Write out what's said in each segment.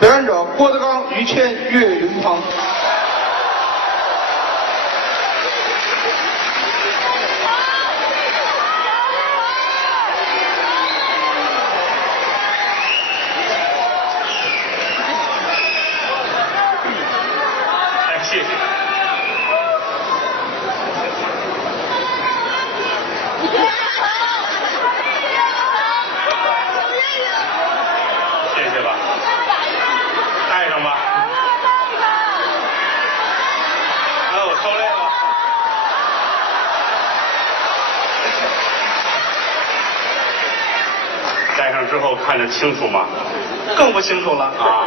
表演者郭德纲、于谦、岳云鹏。谢谢。谢谢吧，带上吧。哎，我受累了。戴上之后看得清楚吗？更不清楚了啊。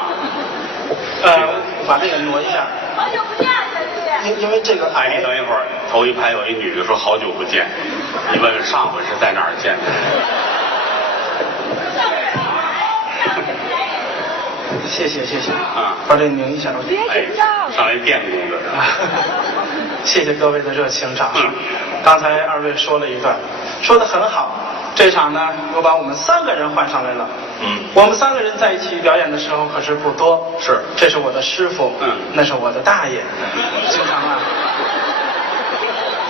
把这个挪一下。好久不见，小姐。因为这个哎，你等一会儿，头一排有一女的说好久不见，你问问上回是在哪儿见的？谢谢谢谢啊，把这拧一下。哎，上来电工的是吧？谢谢各位的热情掌声。刚才二位说了一段，说得很好。这场呢，又把我们3个人换上来了。我们3个人在一起表演的时候可是不多。是，这是我的师傅，那是我的大爷。经常啊，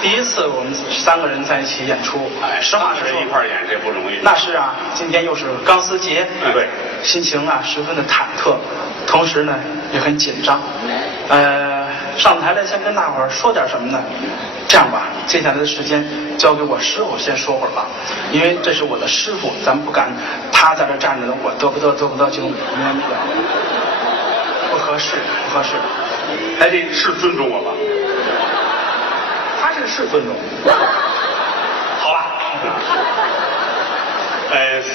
第一次我们3个人在一起演出，哎，实话实说，一块演这不容易。那是啊，今天又是钢丝节，对，心情啊十分的忐忑，同时呢也很紧张。上台来先跟大伙儿说点什么呢？这样吧，接下来的时间交给我师傅先说会儿吧，因为这是我的师傅，咱们不敢他在这站着呢，我嘚不嘚就不合适，不合适。哎，这是尊重我吧？他是尊重，好吧。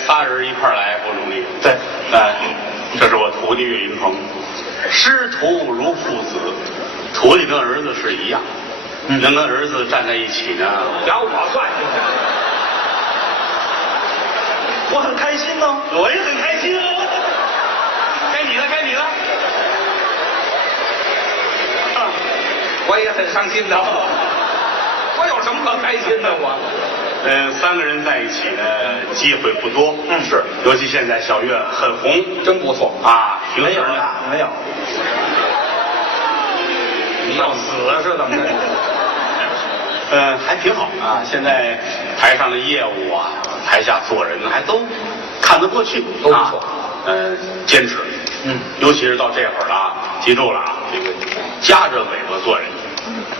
仨人一块来不容易。对，这是我徒弟岳云鹏，师徒如父子，徒弟跟儿子是一样。能跟儿子站在一起呢，让我算进去，我很开心呢，我也很开心。该你了，该你了。我也很伤心的，我有什么可开心的我？3个人在一起呢，机会不多。是，尤其现在小岳很红，真不错啊。没有啊，没有。你要死了是怎么着？还挺好啊。现在台上的业务啊，台下做人还都看得过去，都不错。坚持。尤其是到这会儿了啊，记住了啊，这个夹着尾巴做人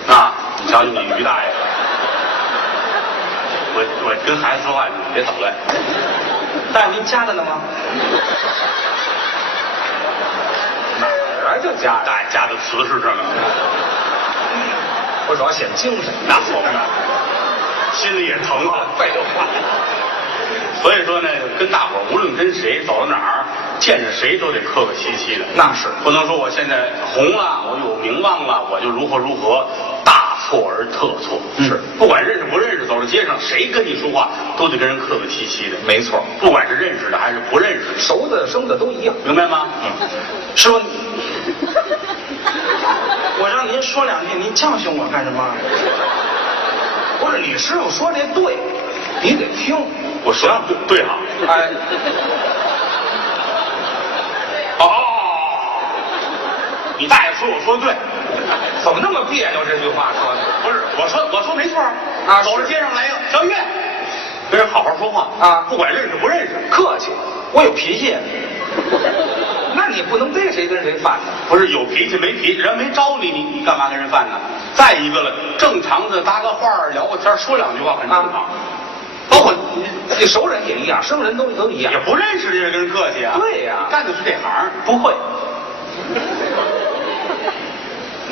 啊。你瞧瞧你于大爷，我跟孩子说话，你别捣乱。大爷，您夹着呢吗？哪儿就夹？大爷夹的瓷实着呢。我主要显精神。那错不了，心里也疼啊。废话。所以说呢，跟大伙儿无论跟谁走到哪儿，见着谁都得客客气气的。那是不能说我现在红了，我有名望了，我就如何如何，大错而特错。是，不管认识不认识，走到街上谁跟你说话，都得跟人客客气气的。没错，不管是认识的还是不认识的，熟的生的都一样，明白吗？师傅，我让您说2句，您教训我干什么？不是，你师傅说这对，你得听。我说对哈。哎，你大爷说我说的对，怎么那么别扭？这句话说的不是，我说没错啊。走着街上来一个小岳，跟人好好说话啊，不管认识不认识，客气。我有脾气，那你不能逮谁跟谁犯呢？不是有脾气没脾气，人没招你，你干嘛跟人犯呢？再一个了，正常的搭个话聊个天，说2句话很正常。包括你熟人也一样，生人都一样。也不认识的人跟人客气啊。对呀，干的是这行，不会。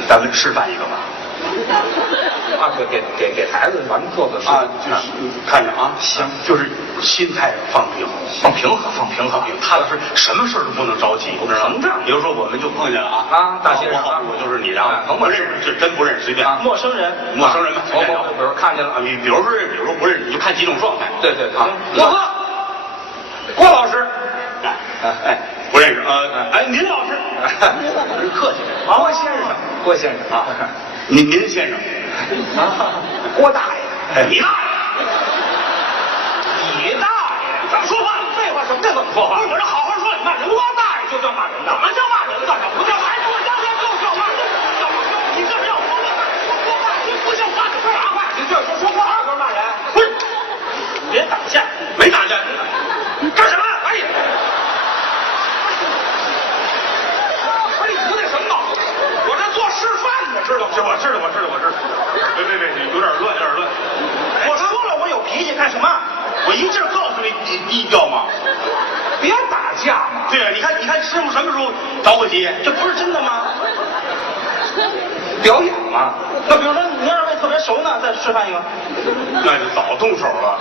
咱们示范一个吧。啊，给孩子咱们做个啊，就是看着啊，行，就是心态放平，放平和，踏踏实，什么事都不能着急，不知道吗？比如说我们就碰见了啊，大先生，我就是你，然后甭管认识是真不认识，随便。陌生人嘛，比如看见了，你比如说认识，比如说不认识，你就看几种状态。对啊，郭老师，哎，不认识您老师，客气。郭先生啊，您先生，郭大爷，你大爷，怎么说话？废话什么叫怎么说话？不是我这好好说，你骂人，郭大爷就叫骂人的，怎么叫骂这我知道。别，有点乱。我说了，我有脾气干什么？我一劲儿告诉你，你低调吗？别打架嘛！对啊，你看师傅什么时候着过急？这不是真的吗？表演嘛。那比如说你二位特别熟呢，再示范一个。那就早动手了。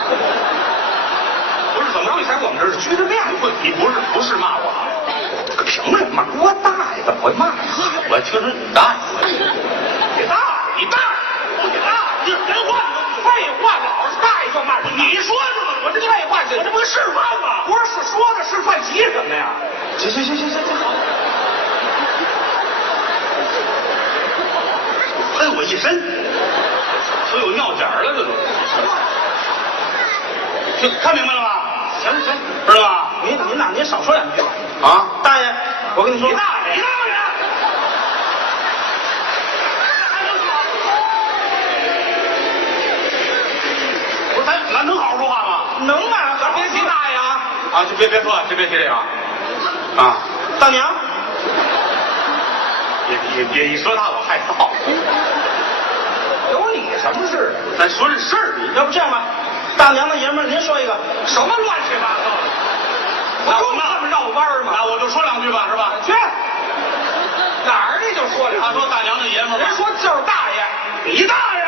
不是怎么着？你才我们这是局着面子，你不是骂我啊？凭什么？我大爷怎么会骂你？我听说你大爷，你大爷，人话废话，老是大爷就骂人。你说的吗？我这废话，我这不是示范吗？不是说的示范急什么呀？行，喷我一身，都有尿点了，这都。看明白了吗？行，知道吧？您少说两句吧。啊，大爷，我跟你说，你大爷！不是咱能好好说话吗？能啊，咱别提大爷啊。啊，就别说，就别提这个啊。大娘，别一说他我害臊。有你什么事？咱说这事儿，要不这样吧，大娘的爷们儿，您说一个。什么乱七八糟的？我就这么绕弯吗？那我就说两句吧，是吧？去哪儿你就说两句。他说大娘的爷们儿，人说就是大爷，你大爷！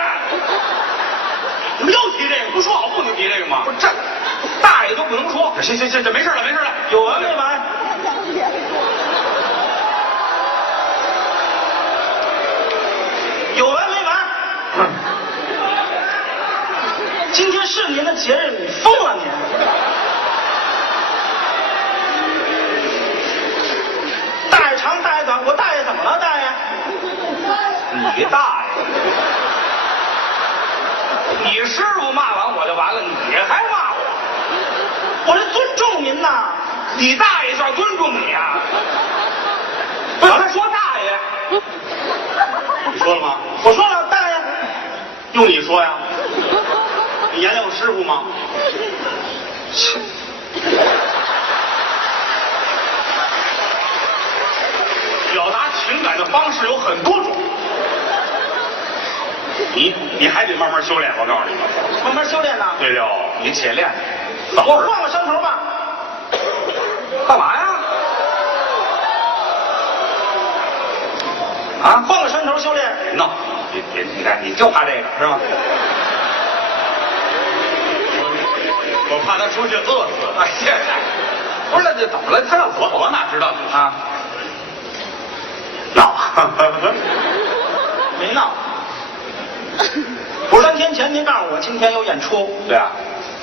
你们又提这个，不说好不能提这个吗？不是这大爷都不能说。行，这没事了。有完没完？有完没完？今天是您的节日，你疯了你！大爷长大爷短，我大爷怎么了？大爷？你大爷！你师傅骂完我就完了，你还骂我？我是尊重您呐。你大爷叫尊重你啊！不是他说大爷，你说了吗？我说了大爷。用你说呀？你眼里有师傅吗？表达情感的方式有很多种，你还得慢慢修炼。我告诉你，慢慢修炼呢。对了，你且练。我换个山头吧。干嘛呀？啊，换个山头修炼。闹，你看，你就怕这个是吧？我怕他出去饿死。哎呀，不是那这怎么了？他要走，我哪知道啊？闹，没闹。不是3天前您告诉我今天有演出。对啊。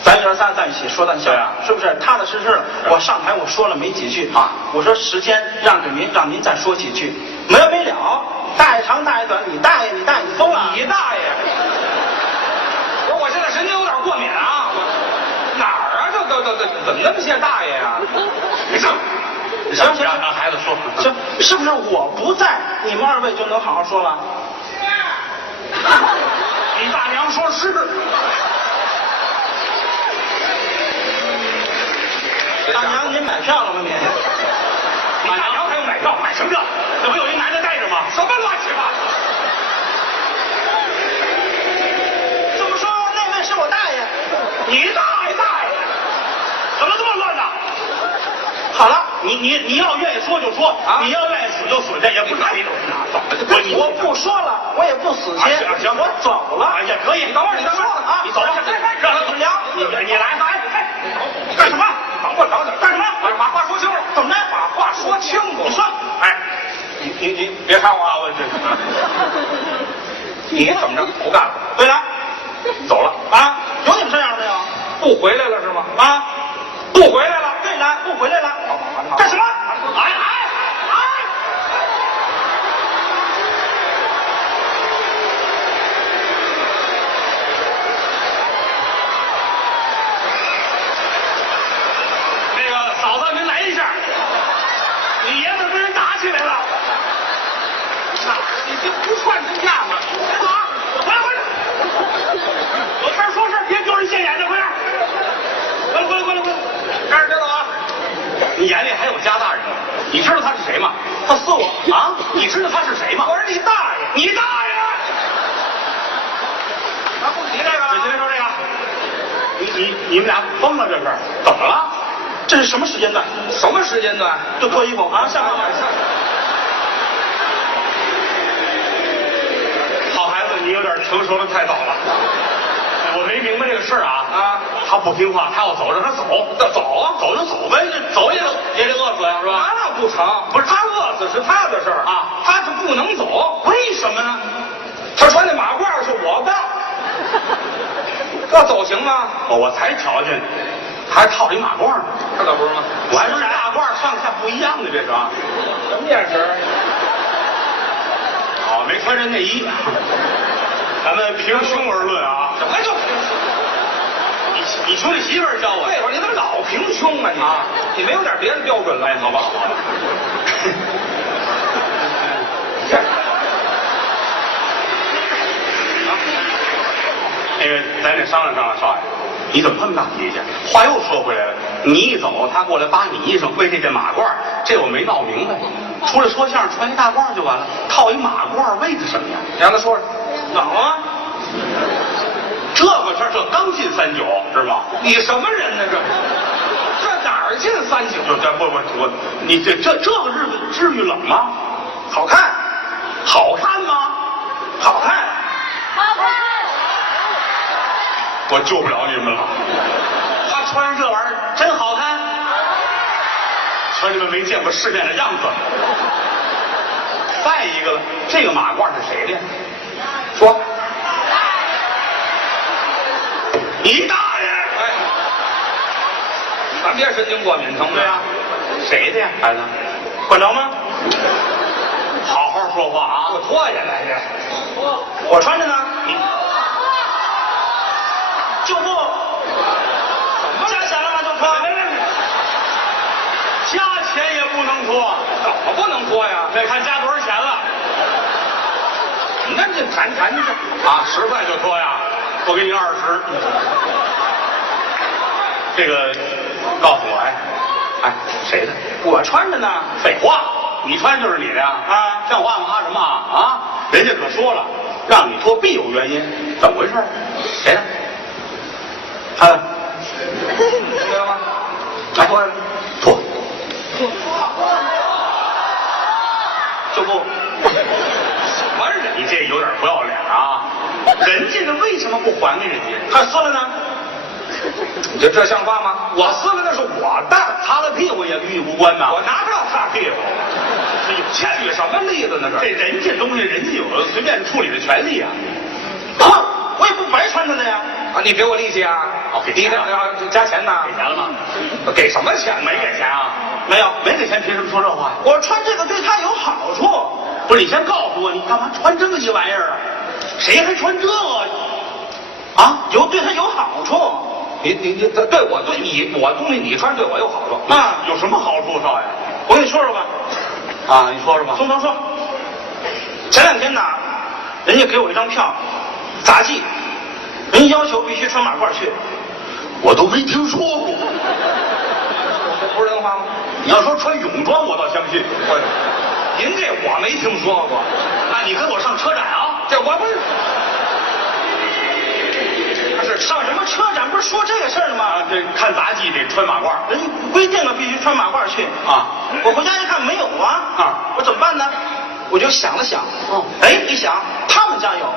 咱爷仨在一起说段相声，对是不是踏踏实实的？我上台我说了没几句啊，我说时间让给您，让您再说几句，没完没了。大爷长大爷短，你大爷你疯了！你大爷！不是，我现在神经有点过敏啊！哪儿啊？怎么那么些大爷呀？没事，行，让孩子说。行，是不是我不在，你们二位就能好好说了？你大娘说是。大娘，您买票了吗？您？你大娘还用买票？买什么票？这不有一男的带着吗？什么乱七八糟！这么说，那位是我大爷。你大爷！怎么这么乱呢？好了，你要愿意说就说，你要愿意死就死去，也不是你走。我不说了，我也不死去。行，我走了。也可以。你等会儿，你再说啊！你走吧，让他凉。你来，干什么？等我等干什么？把话说清楚。怎么着？把话说清楚。你说，哎，你别看我啊，我这，你怎么着？不干了？回来，走了啊？有你们这样的没有？不回来了是吗？啊，不回来了。对了，不回来了。好干什么？哎！那个嫂子，您来一下，你爷们跟人打起来了。你这不串人架吗？走啊！回来！有事说事，别丢人现眼的，快点！过来！这儿知道啊？你眼里还有家大人吗？你知道他是谁吗？他撕我啊！你知道他是谁吗？我是你大爷。你大爷！事儿。怎么了？这是什么时间段？什么时间段？就脱衣服啊！下班了。好孩子，你有点成熟的太早了。我没明白这个事儿啊！他不听话，他要走，让他走，走啊，走就走呗，走也得饿死呀，是吧？那不成，不是他饿死是他的事儿啊，他是不能走，为什么呢？他穿那马褂是我的，这走行吗？我才瞧见，还套着一马褂呢，那可不是吗？我还说这大褂上下不一样的，这是啊。什么眼神？啊，没穿人内衣。咱们平胸而论啊。什么叫平胸？你兄弟媳妇儿教我。对，我说你怎么老平胸啊你？你没有点别的标准了？好吧，好吧。那个，咱得商量商量，少爷，你怎么这么大脾气？话又说回来了，你一走，他过来扒你衣裳，为这件马褂，这我没闹明白。出来说相声穿一大褂就完了，套一马褂为的什么呀？你让他说说。冷啊！这个事儿，这刚进39，知道吗？你什么人呢？这哪儿进39？不，你这个日子至于冷吗？好看，好看吗？好看，好看。我救不了你们了。他穿上这玩意儿真好看，瞧你们没见过世面的样子。再一个了，这个马褂是谁的呀？说，你大爷！哎，咱别神经过敏，成不成？谁的呀，孩子？管着吗？好好说话啊！我脱下来去。我穿着呢。你就不加钱了吗？就脱。加钱也不能脱，怎么不能脱呀？得看加多少钱了。那你谈去啊，10块就脱呀，我给你20。这个，告诉我，哎，谁的？我穿着呢。废话，你穿就是你的呀！啊，像话吗？啊什么啊？人家可说了，让你脱必有原因，怎么回事？谁的？他的。明白了吗？来，脱，脱。就不。什么人？你这有点不要脸啊！人家的为什么不还给人家？他撕了呢。你这像话吗？我撕了那是我的，擦了屁股也与你无关呐！我拿不了擦屁股。这有钱举什么例子呢？这人家东西，人家有随便处理的权利啊！啊，我也不白穿着的呀。啊，你给我力气啊！给钱了加钱呢？给钱了吗？给什么钱？没给钱啊？没有，没给钱，凭什么说这话呀？我穿这个对他有好处。不是，你先告诉我，你干嘛穿这么一玩意儿啊？谁还穿这个？啊，对他有好处。你对我对你我东西你穿对我有好处啊？有什么好处，少爷？我跟你说说吧。啊，你说说吧。从头说。前2天呢，人家给我一张票，杂技，人要求必须穿马褂去。我都没听说过。不是人话吗？你要说穿泳装，我倒相信。您这我没听说过。那你跟我上车展啊？这我不是。是上什么车展？不是说这个事儿呢吗？啊，这看杂技得穿马褂。人家规定了必须穿马褂去啊。我回家一看没有啊。啊。我怎么办呢？我就想了想。哦。哎，一想他们家有，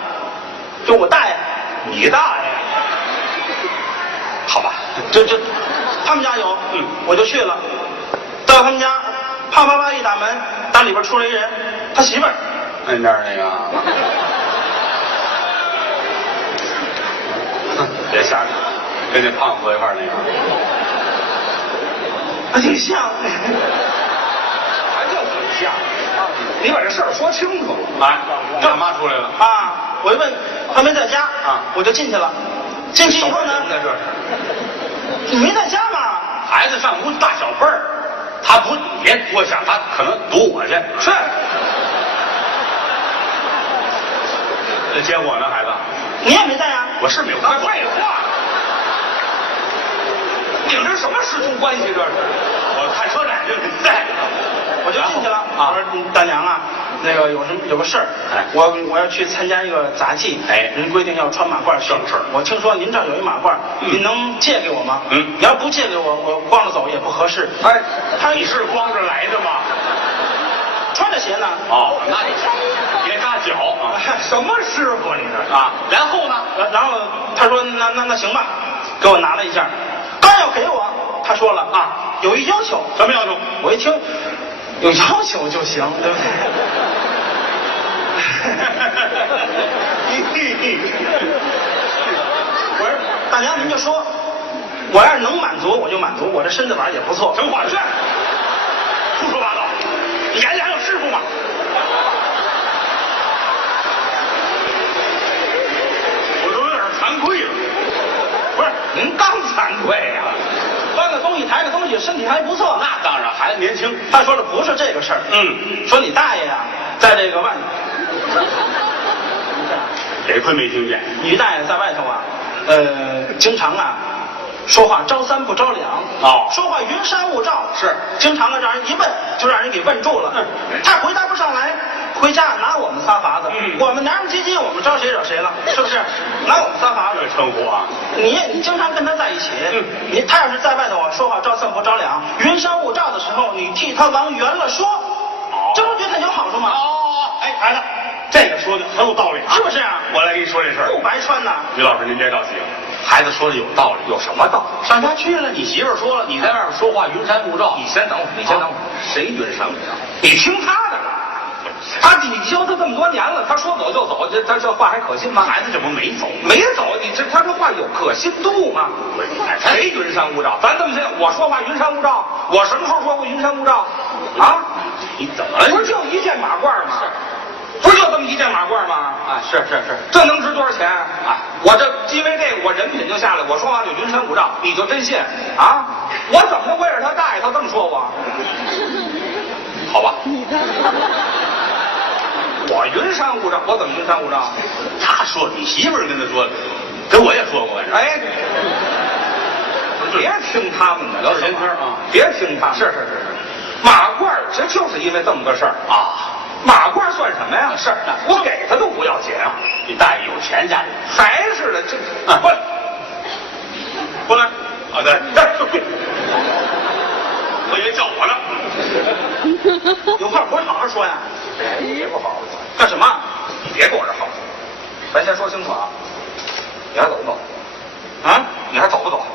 就我大爷。你大爷？好吧。这他们家有。我就去了。到他们家，啪啪啪一打门，打里边出来一人，他媳妇儿。那边那个。别瞎扯，跟那胖子坐一块儿那个，还挺像。还叫很像？你把这事儿说清楚了。哎，你干嘛出来了？啊，我一问他没在家啊，我就进去了。进去以后呢？在这是。你没在家吗？孩子上屋大小辈儿，他不，你别多想，他可能堵我去。是。这接我呢，孩子。你也没在呀？我是没有。废话。你们这什么师徒关系？这是？我看车展就在，我就进去了。我说大娘啊，那个有个事儿，哎，我要去参加一个杂技，哎，人规定要穿马褂去。正事儿。我听说您这儿有一马褂，您能借给我吗？嗯，你要不借给我，我光着走也不合适。哎，你是光着来的吗？穿着鞋呢。哦，那你别扎脚啊！什么师傅你这啊？然后呢？然后他说那行吧，给我拿了一件，刚要给我，他说了啊，有一要求。什么要求？我一听，有要求就行，对不对？我说大娘您就说，我要是能满足我就满足，我这身子板也不错。什么话去？胡说八道！你眼里还有师傅吗？我都有点惭愧了。不是您刚惭愧呀？搬个东西抬个东西，身体还不错。那当然，孩子年轻。他说的不是这个事儿，说你大爷呀，在这个外头，得亏没听见。你大爷在外头啊，经常啊，说话招三不着两，说话云山雾罩，是经常的让人一问就让人给问住了，他回答不上来，回家拿我们仨法子，我们娘们唧唧，我们招谁惹谁了，是不是？拿我们仨法子。这称呼啊，你经常跟他在一起，他要是在外头啊，说话招三不着两，云山雾罩的时候，你替他往圆了说，这不对他有好处吗？哎，孩子，这个说的很有道理，是不是啊？我来跟你说这事儿，不白穿呐。于老师您别着急，孩子说的有道理，有什么道理？上家去了，你媳妇儿说了，你在外边说话云山雾罩。你先等会儿，你先等会儿，谁云山雾罩？你听他的。你教他这么多年了，他说走就走，这话还可信吗？孩子这不没走，没走，他这话有可信度吗？谁云山雾罩？咱这么信，我说话云山雾罩，我什么时候说过云山雾罩？啊？你怎么了？不是就一件马褂吗？不是就这么一件马褂吗？啊，是，这能值多少钱啊？我这因为这个，我人品就下来，我说话就云山雾罩，你就真信啊？我怎么为了他大爷，他这么说我？好吧。我云山雾罩，我怎么云山雾罩？他说你媳妇儿跟他说，跟我也说过。哎，别听他们的，聊闲天啊！别听他。是，马褂这就是因为这么个事儿啊。马褂算什么呀？是，我给他都不要紧啊。你大爷有钱家里还是的，这过来，好的，我以为叫我呢。有话不是好好说呀？你别不好好说，干什么？你别跟我这好说，咱先说清楚啊。你还走不走？啊？你还走不走？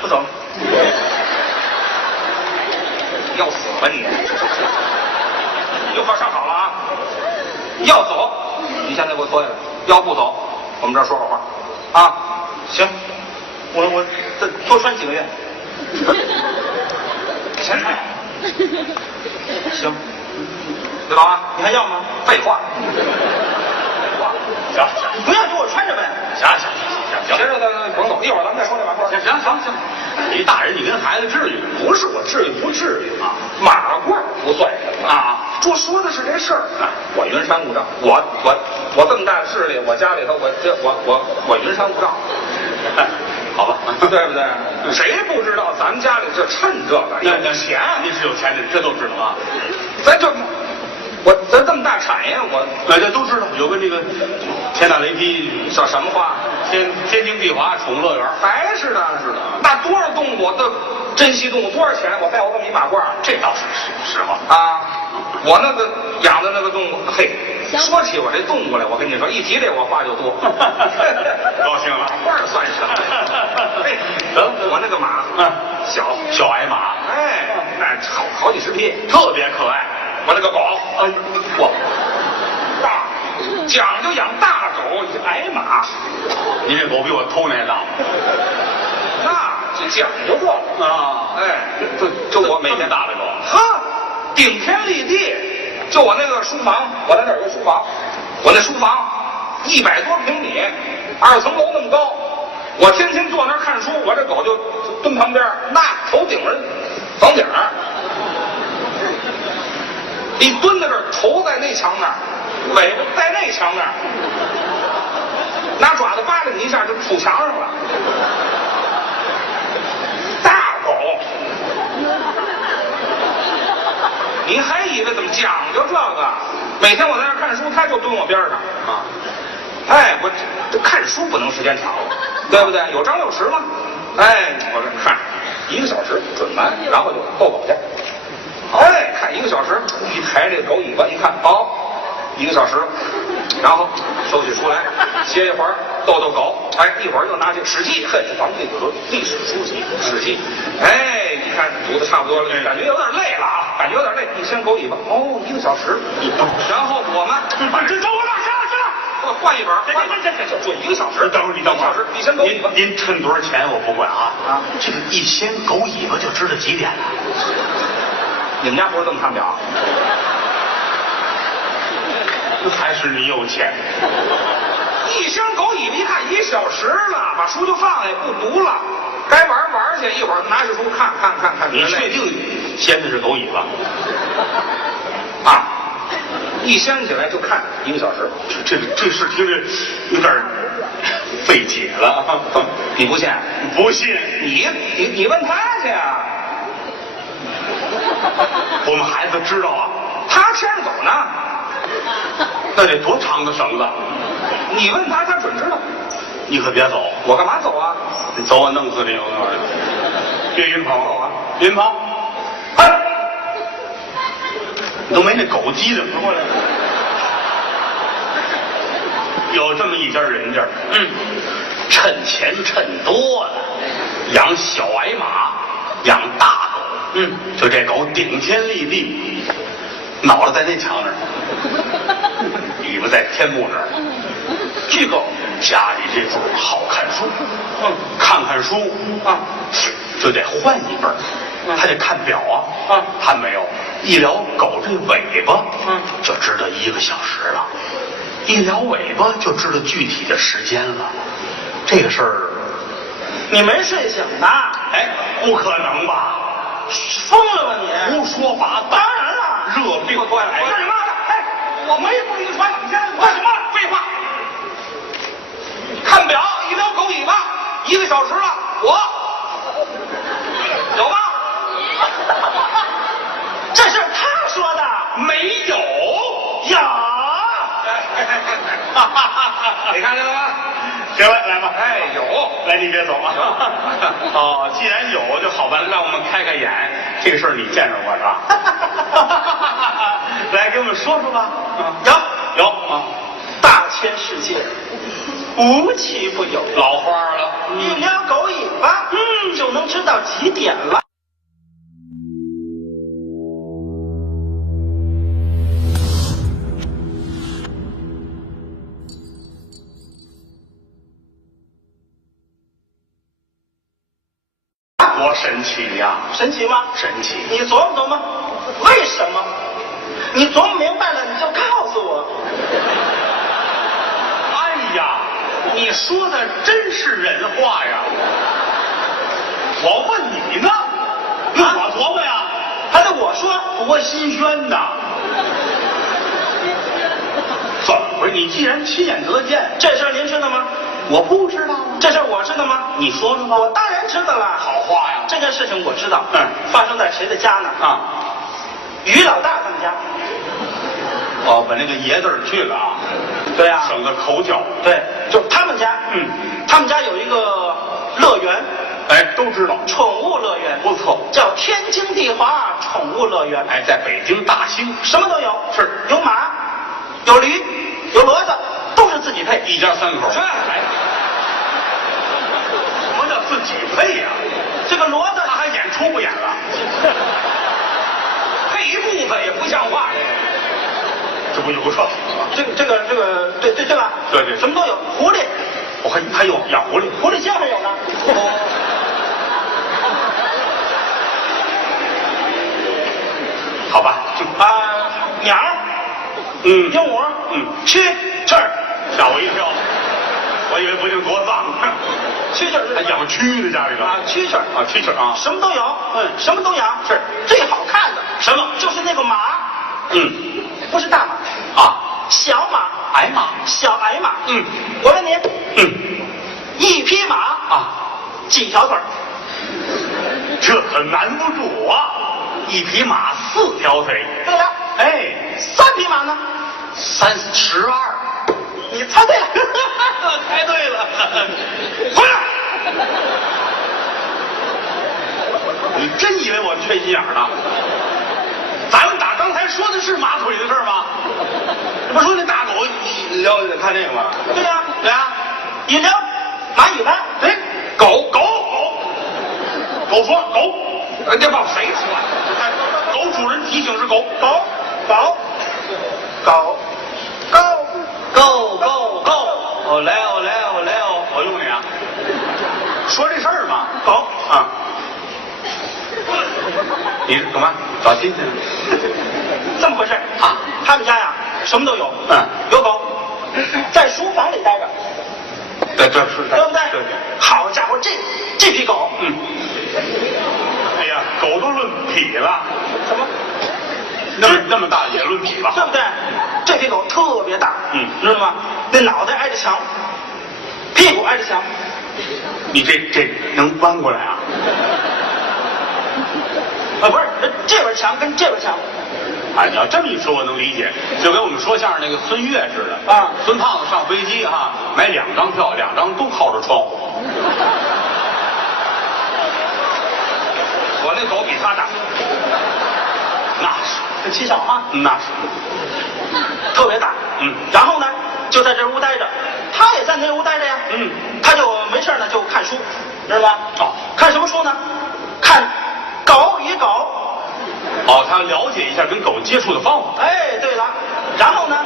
不走。要死吧你！一会儿上好了啊！要走，你现在给我脱下来；要不走，我们这儿说会儿话啊。行，我再多穿几个月。钱财。行，知道吗？你还要吗？废话。行，你不要给我穿着呗。行，接着咱甭走，一会儿咱们再说这马褂。行，你大人，你跟孩子至于？不是我至于不至于啊？马褂不算什么啊，我说的是这事儿啊。我云山雾罩，我这么大的势力，我家里头我云山雾罩，好吧，对不对？谁不知道咱们家里这趁这个有钱？你是有钱的，这都知道啊。咱这么大产业，这都知道。有个这个天打雷劈，说什么话？天经地华，宠物乐园还是的，那多少动物我都珍稀动物多少钱？我带我这么一马褂，这倒是实话啊。我那个养的那个动物，嘿，说起我这动物来，我跟你说，一提这我话就多。高兴了，马褂算什么？嘿，我那个马，小矮马，哎，那好几十匹，特别可爱。我那个狗，哇，大，讲究养大狗矮马。您这狗比我偷那大，那这讲究过啊！哎，就我每天大的狗，哈，顶天立地。就我那个书房，我在那儿有个书房，我那书房100多平米，2层楼那么高。我天天坐那儿看书，我这狗就蹲旁边，那头顶着房顶儿。你蹲在这儿，头在那墙那儿，尾巴在那墙那儿，拿爪子扒拉你一下就杵墙上了。大狗，你还以为怎么讲究这个？每天我在那儿看书，他就蹲我边上啊。哎，我这看书不能时间长，对不对？有张有弛吗？哎，我这看1个小时准完，然后就逗狗去。哎，看1个小时，一抬这狗尾巴，一看，好，1个小时，然后收起书来，歇一会儿，逗逗狗。哎，一会儿又拿起《史记》，嘿，咱们这个历史书籍《史记》。哎，你看读的差不多了，感觉有点累了啊，感觉有点累。一掀狗尾巴，哦，1个小时，然后我们这等会儿了，行了，换一本，就做1个小时。等会儿你等会儿，一掀狗尾巴，您趁多少钱我不管啊。这个一掀狗尾巴就知道几点了。你们家不是这么看表？还是你有钱？一掀狗尾巴一看1小时了，把书就放下不读了，该玩去，一会儿拿起书看。你确定掀的是狗尾巴？啊！一掀起来就看1个小时，这事听着有点费解了。你不信？不信？你问他去啊！我们孩子知道啊，他牵着走呢。那得多长的绳子？你问他，他准知道。你可别走，我干嘛走啊？你走我弄死你！我那玩意儿，别晕跑啊！晕跑！哎，你都没那狗急的过来。有这么一家人家，趁钱趁多了，养小矮马，养大狗，就这狗顶天立地，脑袋在那墙那儿，尾巴在天幕那儿。这狗家里这主好看书，看书啊，就得换一本，他得看表啊，他没有，一撩狗这尾巴，就知道1个小时了，一撩尾巴就知道具体的时间了。这个事儿，你没睡醒呢？哎，不可能吧？疯了吧你？胡说八道！当然了，热病快来！干什么？哎，我没不给你传你先干什么？废话！看表，一撩狗尾巴，1个小时了，我有吗？这是他说的。没有呀？你看见了吗？行了，来吧。哎，有，来，你别走啊！哦，既然有就好办，让我们开开眼。这个事儿你见着过是吧？来，给我们说说吧。有啊，大千世界，无奇不有。老花了，一撩狗尾巴，就能知道几点了。多神奇呀！神奇吗？神奇！你琢磨琢磨，为什么？你琢磨明白了，你就告诉我。哎呀，你说的真是人话呀！我问你呢，我琢磨呀，还得我说，多新鲜呐！怎么回事？你既然亲眼得见，这事儿您知道吗？我不知道啊。这事儿我知道吗？你说说吧。我当然知道了。好话呀！这件事情我知道。发生在谁的家呢？啊，于老大他们家。哦，把那个爷字儿去了啊。对呀。省得口角。对，就他们家。他们家有一个乐园。哎，都知道。宠物乐园不错，叫天经地华宠物乐园。哎，在北京大兴，什么都有。是，有马，有驴，有骡子，都是自己配。一家3口。这什么叫自己配呀？这个骡子他还演出不演了？配一部分也不像话，这不有个说法吗？这个对吧？对，什么都有。狐狸，我还有养狐狸，狐狸精还有呢。好吧，鸟，鹦鹉，蛐蛐儿，吓我一跳，我以为不定多脏。蛐蛐儿还养蛆的家里头啊，蛐蛐儿啊，蛐蛐儿啊，什么都有，什么都养。是最好看的什么？就是那个马，不是大马啊，小马，矮马，小矮马。我问您，一匹马啊，几条腿？这可难不住啊。一匹马4条腿。对了，哎3匹马呢，32。你猜对了。猜对了，回来。你真以为我缺心眼呢？咱们打刚才说的是马腿的事吗？你不说那大狗，你了解看这个吗？对呀、对啊，一撩马尾巴，哎，狗，狗说狗，这报谁说的？狗主人提醒是狗，狗，哦来哦，我用你啊。说这事儿嘛，狗啊，你干嘛找亲戚呢？这么回事啊？他们家呀，什么都有，有狗，在书房里待着，对，这是对不对？对。好家伙，这批狗，哎呀，狗都论匹了，什么？那么大也论匹吧？对不对？这批狗特别大，知道吗？那脑袋挨着墙，屁股挨着墙。你这能弯过来啊？不是，这边墙跟这边墙。啊，你要这么一说，我能理解，就跟我们说相声那个孙越似的啊。孙胖子上飞机哈，买2张票，2张都靠着窗户。我那狗比他大，那是，这蹊跷啊，那是，特别大。然后呢，就在这屋待着，他也在那屋待着呀。他就没事呢，就看书，知道吧？哦，看什么书呢？看《狗与狗》。哦，他了解一下跟狗接触的方法。哎，对了，然后呢？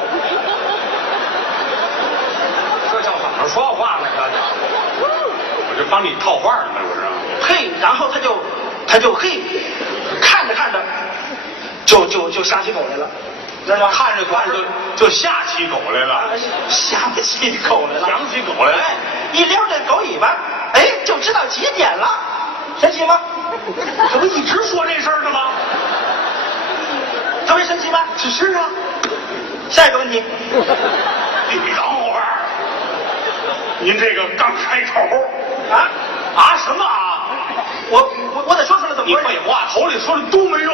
这叫怎么说话呢？我这帮你套话呢，这不是？嘿，然后他就嘿，看着看着，就吓起狗来了，知道吗？看着就吓起狗来了，想起狗来了，想起狗来了。哎，一撩这狗尾巴，哎，就知道几点了，神奇吗？这不一直说这事儿呢吗？特别神奇吧？是啊。下一个问题，你等会儿，您这个刚开口啊什么啊？我得说出来怎么你回事？废话，头里说的都没用。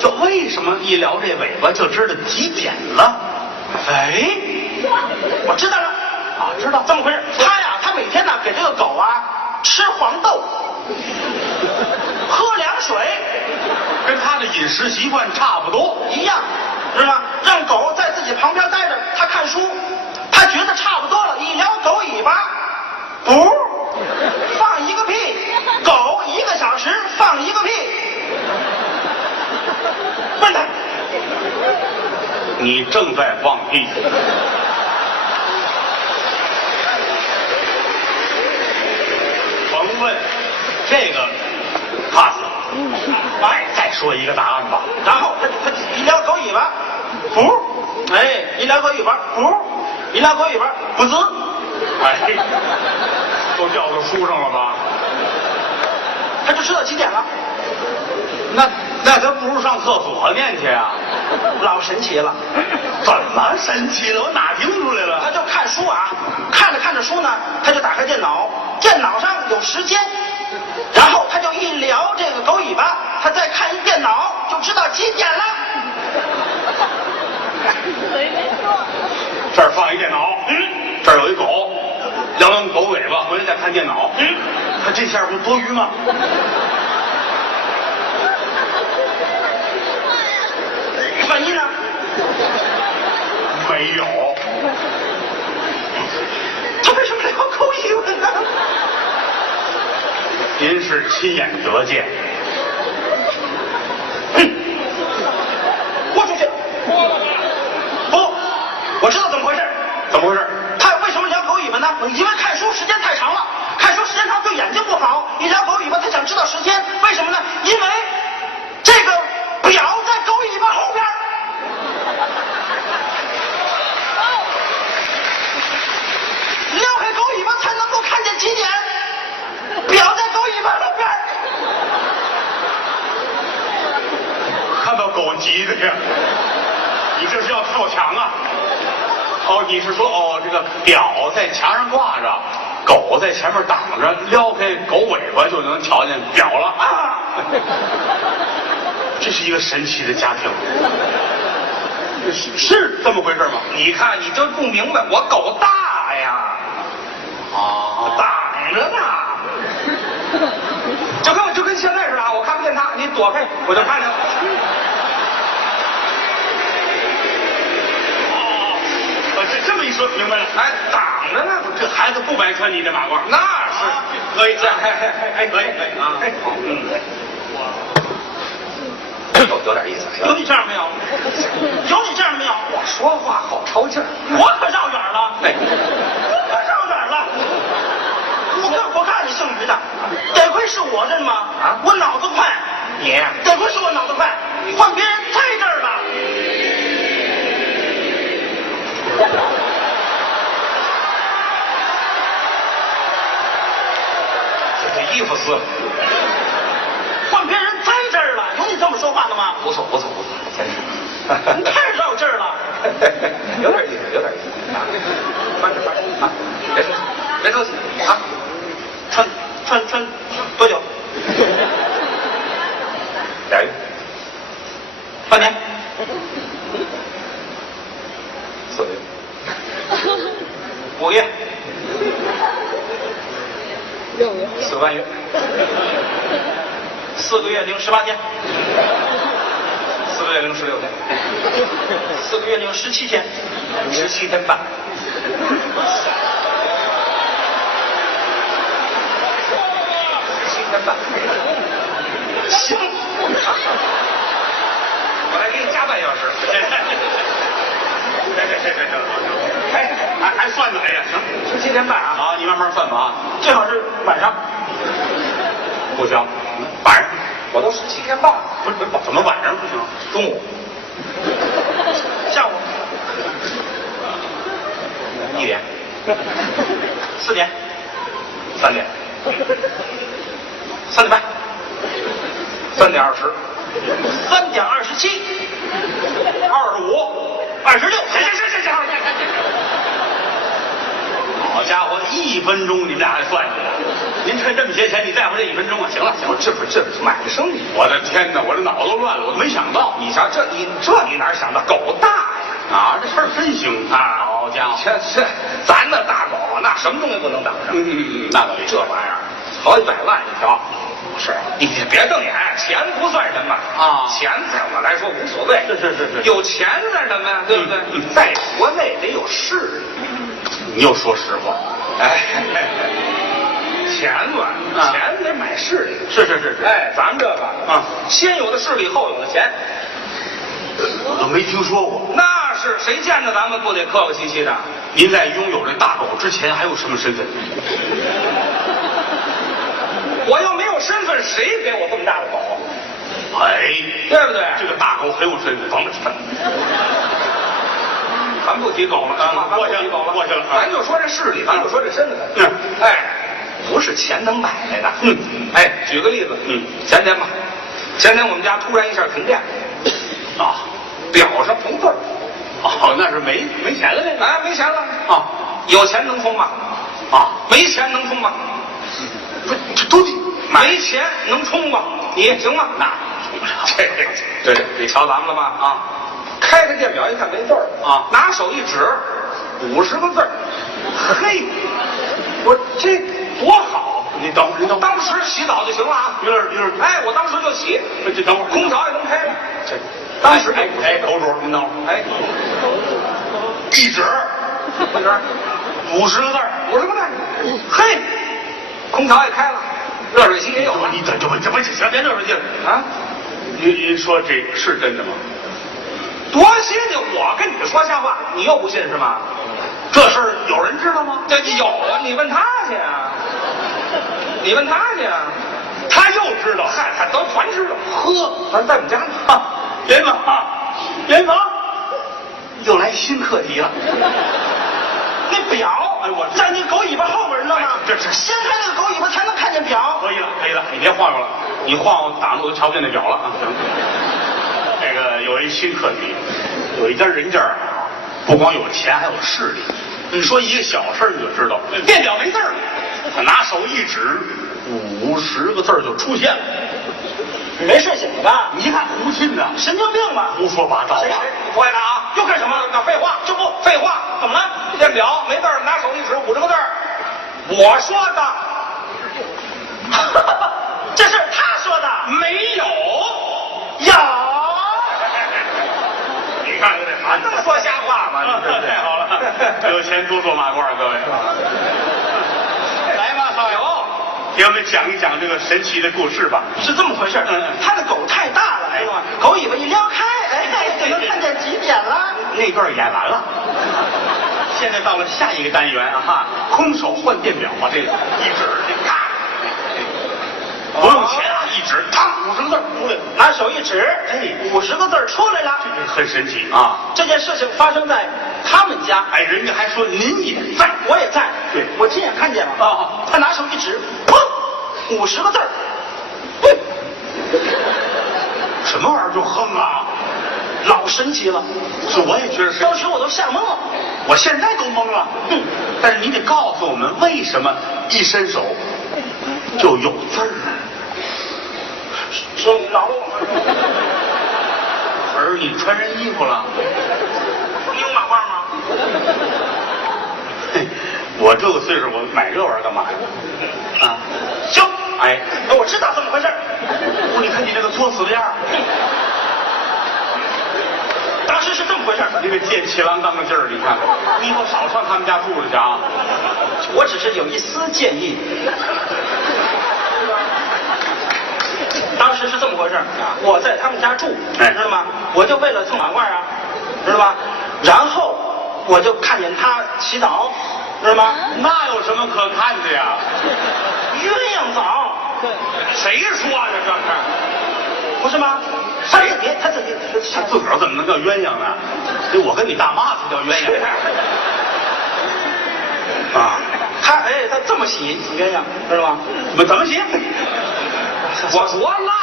就为什么一撩这尾巴就知道几点了？哎，我知道了啊，知道这么回事。他每天呢给这个狗啊吃黄豆，喝凉水，跟他的饮食习惯差不多一样，知道吗？让狗在自己旁边待着，他看书，他觉得差不多了，一撩狗尾巴，不，放一个屁，狗1个小时放一个屁。问他，你正在放屁。甭问，这个 pass。再说一个答案吧。然后他一撩狗尾巴，不，哎，一撩狗尾巴，不，一撩狗尾巴，不滋。哎，都掉到书上了吧？他就知道几点了，那他不如上厕所念去啊！老神奇了。怎么神奇了？我哪听出来了？他就看书啊，看着看着书呢，他就打开电脑，电脑上有时间，然后他就一撩这个狗尾巴，他再看一电脑就知道几点了。这儿放一电脑，这儿有一狗，撩完狗尾巴回来再看电脑，他这下不多余吗？万一呢？没有。他为什么撩狗尾巴呢？您是亲眼得见。豁出去！不，我知道怎么回事。怎么回事？他为什么撩狗尾巴呢？因为看书时间太长了，看书时间长对眼睛不好。一撩狗尾巴，他想知道时间，为什么呢？因为这个表在狗尾巴后边。撩开狗尾巴才能够看见几点，表在狗尾巴后边。看到狗急的呀！你这是要跳墙啊？哦，你是说这个表在墙上挂着，狗在前面挡着，撩开狗尾巴就能瞧见表了啊！这是一个神奇的家庭，是这么回事吗？你看你就不明白，我狗大呀，啊，挡着呢，就跟现在似的啊，我看不见它，你躲开，我就看见了。这么一说明白了，哎，挡着呢，这孩子不白穿你的马褂，那是可以，哎，可以啊，有点意思。有你这样没有？有你这样没有？我说话好抄劲儿，我可绕远了，哎，我可绕远了。我告诉你姓于的，得亏是我这嘛，啊，我脑子快。你得亏是我脑子快，换别人太这儿了。这衣服撕了，换别人栽这儿了，有你这么说话的吗？不错，真是。你太绕劲儿了，有点意思啊！翻着啊，别着急啊！穿多久？俩月，半年4个月，5个月，4个半月，4个月零18天，4个月零16天，4个月零17天，17天半。17天半，行，我来给你加半小时。还算呢，哎呀，行17天半啊！啊，你慢慢算吧啊，最好是晚上。不行，晚上我都17天半，不是怎么晚上不行？中午下午1点、 4点、 3点、 3点半、 3点20、 3点27、 25、 26。行，好家伙，1分钟你们俩还算计呢？您趁这么些钱，你在乎这1分钟啊？行了，这不是买卖生意。我的天哪，我这脑子都乱了，我都没想到。你瞧你哪想到狗大呀？啊，这事儿真行啊！好家伙，这咱那大狗那什么东西不能挡上？那倒也这玩意儿好几百万一条。是，你别瞪眼，钱不算什么啊钱在我来说无所谓。是，有钱算什么呀？对不对？在国内得有势力。你又说实话，哎，钱嘛，钱得买势力。是，哎，咱们这个啊，先有的势力，后有的钱。我都没听说过。那是谁见着咱们不得客客气气的？您在拥有这大狗之前还有什么身份？我要没有身份，谁给我这么大的狗？哎，对不对？这个大狗很有身份，咱不提狗了啊，过去了，咱就说这势力，咱就说这身份。哎，不是钱能买来的。哎，举个例子，前天我们家突然一下停电，啊，表上没字儿。哦，那是没钱了这个。哎，没钱了啊，有钱能充吗？啊，没钱能充吗？不，这都得没钱能充吗？你行吗？那这你瞧咱们了吧？啊，开开电表一看没字儿啊，拿手一指，50个字儿。嘿，我这多好！你等会儿，当时洗澡就行了啊。有点，哎，我当时就洗，这等会儿，空调也能开了。这当时哎，狗主，您等会儿，哎，一指50个字儿50个字儿，嘿，空调也开了，热水器也有了。你这行，别热水器了啊！您说这是真的吗？多新鲜！我跟你说瞎话，你又不信是吗？这事儿有人知道吗？这有啊，你问他去啊，你问他去啊，他又知道，嗨，他都全知道。呵，咱在我们家呢。严总，严总，又来新课题了。那表，哎我在那狗尾巴后边，你知道吗？这掀开那个狗尾巴才能看见表。可以了，你别晃悠了，你晃悠挡住都瞧不见那表了啊！这个有一新课题，有一家人家啊，不光有钱，还有势力。说一个小事你就知道，电表没字儿，他拿手一指，50个字就出现了。你没睡醒吧？你看胡沁呐，神经病吧？胡说八道啊！不爱拿啊！又干什么？那废话，这不废话，怎么了？电表没字儿，拿手一指，50个字儿。我说的，这是他说的。没有。有。你看看这还能说瞎话吗？太好了，有钱多做马褂，各位。来吧，少爷，给我们讲一讲这个神奇的故事吧。是这么回事。他的狗太大了，知道吗？狗尾巴一撩开，哎，就能看见几点了。那段演完了，现在到了下一个单元啊，空手换电表啊，这个一指，咔，不用钱啊，一指，嘡，50个字出来了，拿手一指，哎，50个字出来了。这个很神奇啊。这件事情发生在他们家，哎，人家还说您也在，我也在，对我亲眼看见了。啊他拿手一指，砰，50个字儿。什么玩意儿就哼啊？老神奇了，是我也觉得是，当时我都吓懵了。我现在都懵了。但是你得告诉我们，为什么一伸手就有字儿呢？说挠我，儿，你穿人衣服了？你有马褂吗？嘿，我这个岁数，我买这玩意儿干嘛呀？啊，行，哎，我知道怎么回事。不，你看你这个作死的样儿，当时是这么回事。那个贱气郎当的劲儿，你看，你以后少上他们家住着去啊。我只是有一丝建议。当时是这么回事，我在他们家住，哎知道吗？我就为了蹭马褂啊，知道吗？然后我就看见他洗澡，知道吗？那有什么可看的呀？鸳鸯澡，谁说的这是？不是吗？他自己他自个儿怎么能叫鸳鸯呢？这我跟你大妈才叫鸳鸯啊！他这么洗鸳鸯，知道吗？怎么洗？我多浪啊！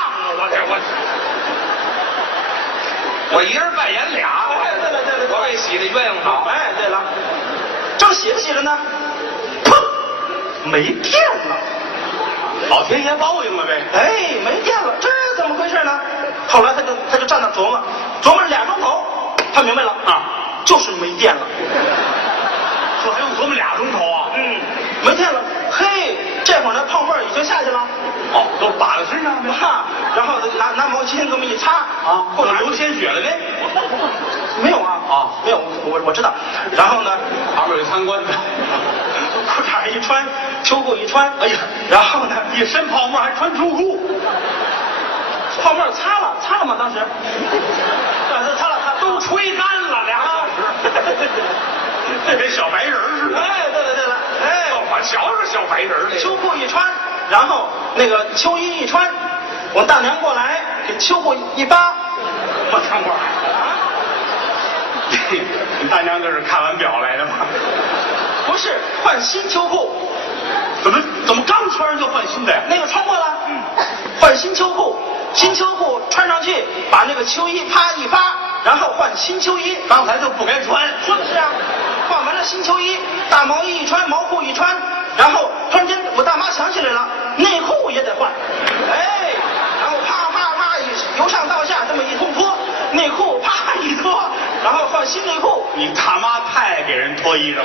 我一人扮演俩。对，我给洗的鸳鸯澡。哎，对了，正洗着洗着呢，砰，没电了。老天爷报应了呗。哎，没电了，这怎么回事呢？后来他就站那琢磨了2钟头，他明白了啊，就是没电了。这还用琢磨2钟头啊？没电了。嘿，这会儿呢，泡沫已经下去了。哦，都打在身上了。然后拿毛巾这么一擦啊，或者流鲜血了呗？没有啊？没有，我知道。然后呢，旁边有参观的，裤衩一穿，秋裤一穿，哎呀，然后呢，一身泡沫还穿秋裤，泡沫擦了吗？当时，擦了，都吹干了2小时，跟小白人似的。哎，对了，哎，我瞧着小白人儿秋裤一穿，然后那个秋衣一穿，我大娘过来给秋裤一扒，我看会儿。你大娘这是看完表来的吗？不是换新秋裤，怎么刚穿上就换新的呀？那个穿过了，换新秋裤，新秋裤穿上去，把那个秋衣啪一扒，然后换新秋衣。刚才就不该穿，说的是啊，换完了新秋衣，大毛衣一穿，毛裤一穿，然后突然间我大妈想起来了，内裤也得换，哎，然后啪由上到下这么一通脱，内裤啪一脱，然后换新内裤。你大妈太爱给人脱衣裳了。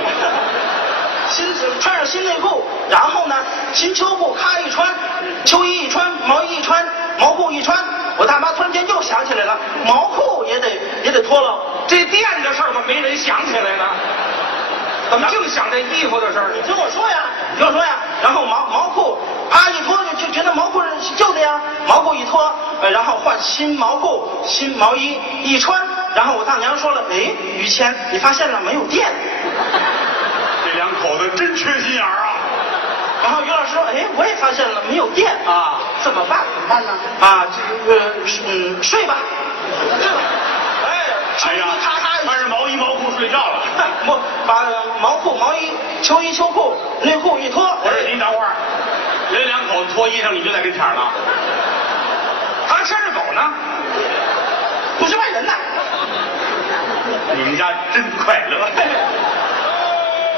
穿上新内裤，然后呢，新秋裤咔一穿，秋衣一穿，毛衣一穿，毛裤一穿，我大妈突然间又想起来了，毛裤也得脱了。这店的事儿怎么没人想起来呢？怎么净想这衣服的事儿？你听我说呀，然后毛裤啪一脱，就觉得毛裤是旧的呀，毛裤一脱，然后换新毛裤、新毛衣一穿，然后我大娘说了，哎，于谦，你发现了没有电？这2口子真缺心眼儿啊！然后于老师说，哎，我也发现了没有电啊，怎么办呢？啊，睡吧。哎呀，穿着毛衣毛裤睡觉了。不，把毛裤、毛衣、秋衣、秋裤、内裤一脱。不是，您等会儿，人2口子脱衣裳，你就在跟前儿了。还牵着狗呢，不是外人呐。你们家真快乐。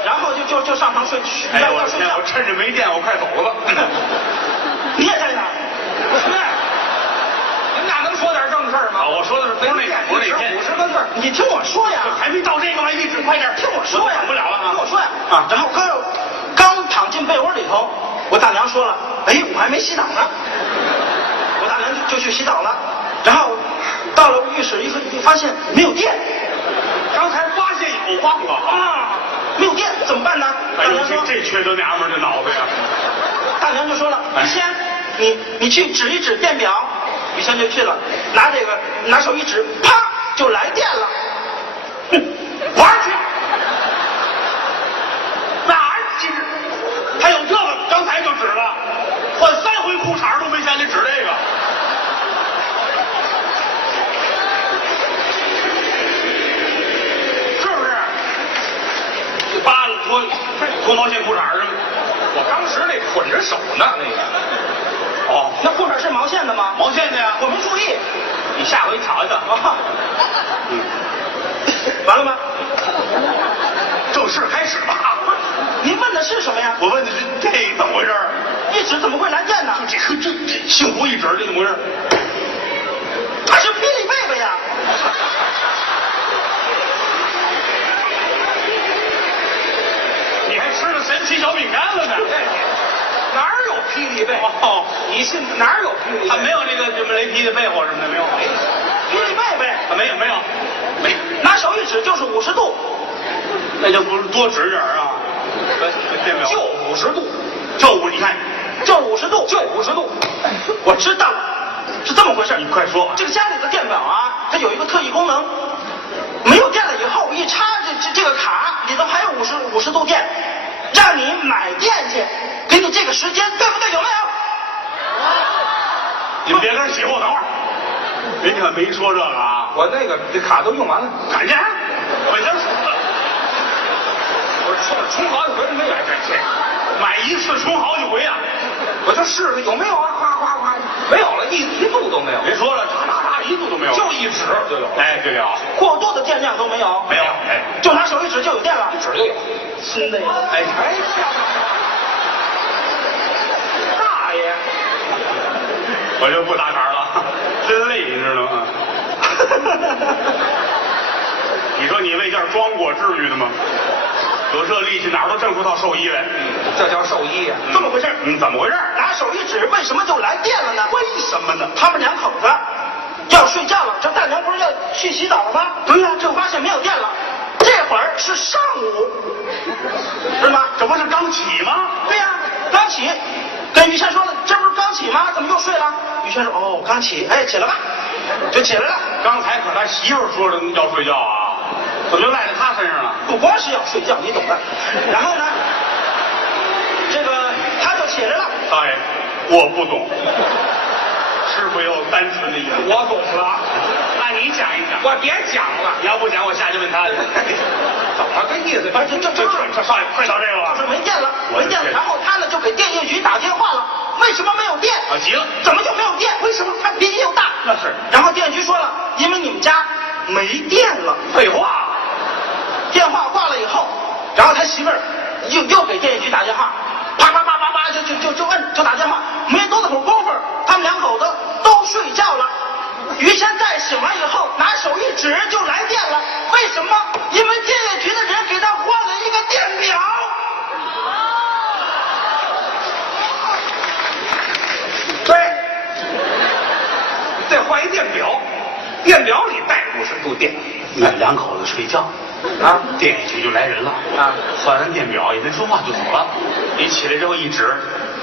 然后就上床睡，哎呦，要睡觉我趁着没电，我快走了。你也在哪？说点正事儿吗？我说的是不是那天50个字，你听我说呀，还没到这个吗？一直快点，听我说呀，等不了了啊！听我说呀啊！然后刚躺进被窝里头，我大娘说了，哎，我还没洗澡呢。我大娘就去洗澡了，然后到了浴室一发现没有电。刚才发现有忘了啊，没有电怎么办呢？哎呦，大娘说，这缺德娘们儿这脑子呀！大娘就说了，于谦，你去指一指电表。于谦就去了，拿手一指，啪就来电了。玩去！哪儿指？还有这个？刚才就指了，换3回裤衩都没想起指这个。是不是？扒了脱毛线裤衩是吗？我当时那捆着手呢，那个。哦，那裤衩是毛线的吗？毛线的呀。我没注意。你下回瞧瞧啊。完了吗？正式开始吧。您问的是什么呀？我问的是这怎么回事？一指怎么会来电呢？这幸福一指，这怎么回事？他是霹雳贝贝呀！你还吃了神奇小饼干了呢？哪儿有霹雳贝？哦，你信哪儿有霹雳贝？他没有那个什么雷劈的被窝什么的，没有。霹雳贝贝没有，拿手一指就是50度，那就不是多指点啊。电表就50度，你看，就50度，就50度。我知道了，是这么回事。你快说。这个家里的电表啊，它有一个特异功能，没有电了以后一插这个卡里头还有50度电，让你买电去，给你这个时间，对不对？有没有？你们别跟人起哄，等会儿。人家可没说这个啊。我那个这卡都用完了，赶紧，本身我充好几回都没来这买一次充好几回啊。我就试试有没有啊，哗哗哗，没有了，一度都没有。别说了，嚓一度都没有，就一指就有了。哎，对了，过度的电量都没有，没有，哎，就拿手一指就有电了，一指就有。新的呀！哎，大爷，我就不打岔了，真累，你知道吗？你说你为件装过，至于的吗？有这力气，哪儿都挣出套寿衣来。这叫兽医呀。这么回事？怎么回事？拿手一指，为什么就来电了呢？为什么呢？他们2口子要睡觉了，这大娘不是要去洗澡了吗？对呀，就发现没有电了。这会儿是上午，是吗？这不是刚起吗？对呀，刚起。跟于谦说了，这不是刚起吗？怎么又睡了？于谦说，哦，刚起，哎，起来吧，就起来了。刚才可他媳妇说的要睡觉啊，怎么就赖在他身上了？不光是要睡觉，你懂的。然后呢，这个他就起来了。大爷，我不懂，师傅有单纯的意思。我懂了，那你讲一讲。我别讲了。你要不讲，我下去问他去。怎么个意思？这少爷快到这个了。就是没电了，没电了。然后他呢就给电业局打电话了，为什么没有电？啊，急了，怎么就没有电？为什么？他脾气又大。那是。然后电业局说了，因为你们家没电了。废话。电话挂了以后，然后他媳妇儿又给电业局打电话，啪啪啪啪啪就摁就打电话，没多大会儿功夫，他们2口子都睡觉了。于谦再醒来以后，拿手一指就来电了。为什么？因为电业局的人给他换了一个电表。对，再换一电表，电表里带50度电。你们2口子睡觉啊，电业局就来人了啊，换完电表也没说话就走了。你起来之后一指，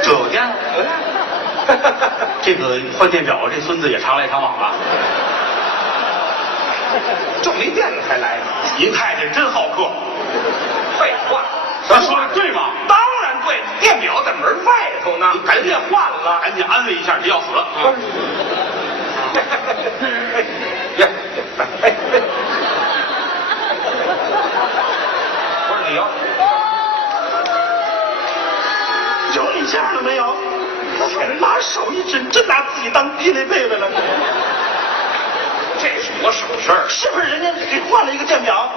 就有电了。这个换电表，这孙子也常来常往啊。就没电了才来呢。您太太真好客。废话，他说的对吗？当然对，电表在门外头呢，赶紧换了，赶紧安慰一下，这要死了。呀，哎，不是你要有你这样的没有？拿手一指，真拿自己当霹雳贝贝了。这是我省事儿，是不是人家给换了一个电表？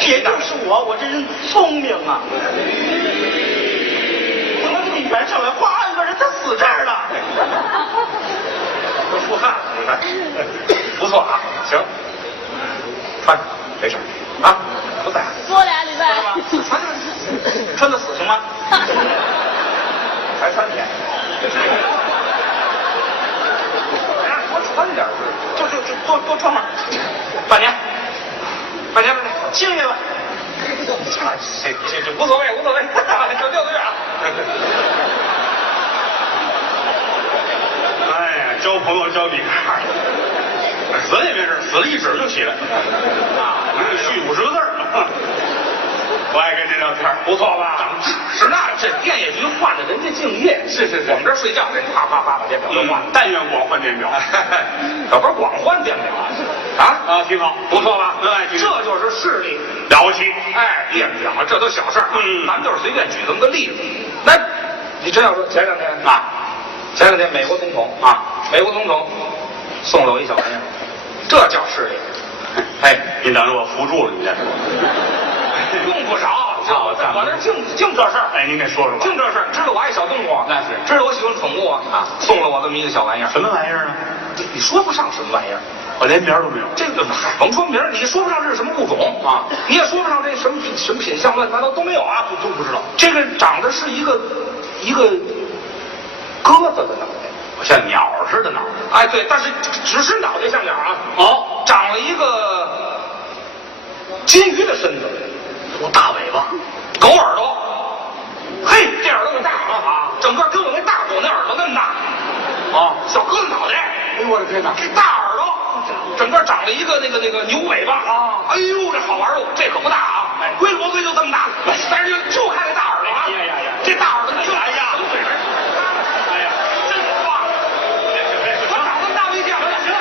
也就是我这人聪明啊！我能给你圆上来，换2个人他死这儿了。出汗，你看，不错啊，行，穿着没事啊，不在乎。多俩礼拜。穿得死行吗？才3天。哎，多穿点就多穿会儿，半年，7个月吧。这无所谓，就6个月啊。哎呀，交朋友交底坎儿，死也没事，死了一指就起来啊，续50个字儿。我爱跟您聊天，不错吧？是那这电业局换的人家敬业，是，我们这睡觉人啪啪啪把电表都换。但愿广换电表，可不是光换电表啊，挺好，不错吧？哎，这就是势力，了不起。哎，电表这都小事儿，咱们就是随便举这么个例子。那，你真要说前两天美国总统送了我一小玩意儿，这叫势力。哎，您等着我扶住了，你这用不着，我这净这事儿。哎，您给说说吧。净这事儿，知道我爱小动物，那是知道我喜欢宠物啊，送了我这么一个小玩意儿。什么玩意儿呢？你说不上什么玩意儿，我连名儿都没有。这个甭说名儿，你说不上这是什么物种啊，你也说不上这什么品相，乱七八糟都没有啊，都不知道。这个长得是一个鸽子的脑袋，像鸟似的脑袋。哎，对，但是只是脑袋像鸟啊。哦，长了一个金鱼的身子，我大尾巴，狗耳朵，嘿，这耳朵可大啊，整个跟我那大狗那耳朵那么大，啊，小鸽子脑袋，哎呦我的天哪，这大耳朵，整个长了一个那个牛尾巴啊，哎呦，这好玩哦，这可不大啊，龟骡子就这么大，但是就看这大耳朵啊，呀，这大耳朵就哎呀，哎呀，真棒，我长这么大没见过，行了，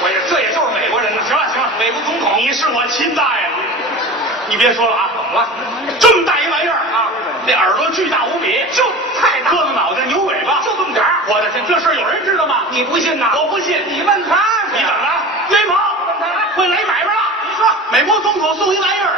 我这也就是美国人，行了，美国总统，你是我亲大爷，你别说了啊，怎么了？这么大一玩意儿啊，那耳朵巨大无比，就太大，鸽子脑袋，牛尾巴，就这么点儿。我的天，这事儿有人知道吗？你不信呐？我不信，你问他，你等着，约炮，会来买卖了。你说美国总统送一玩意儿，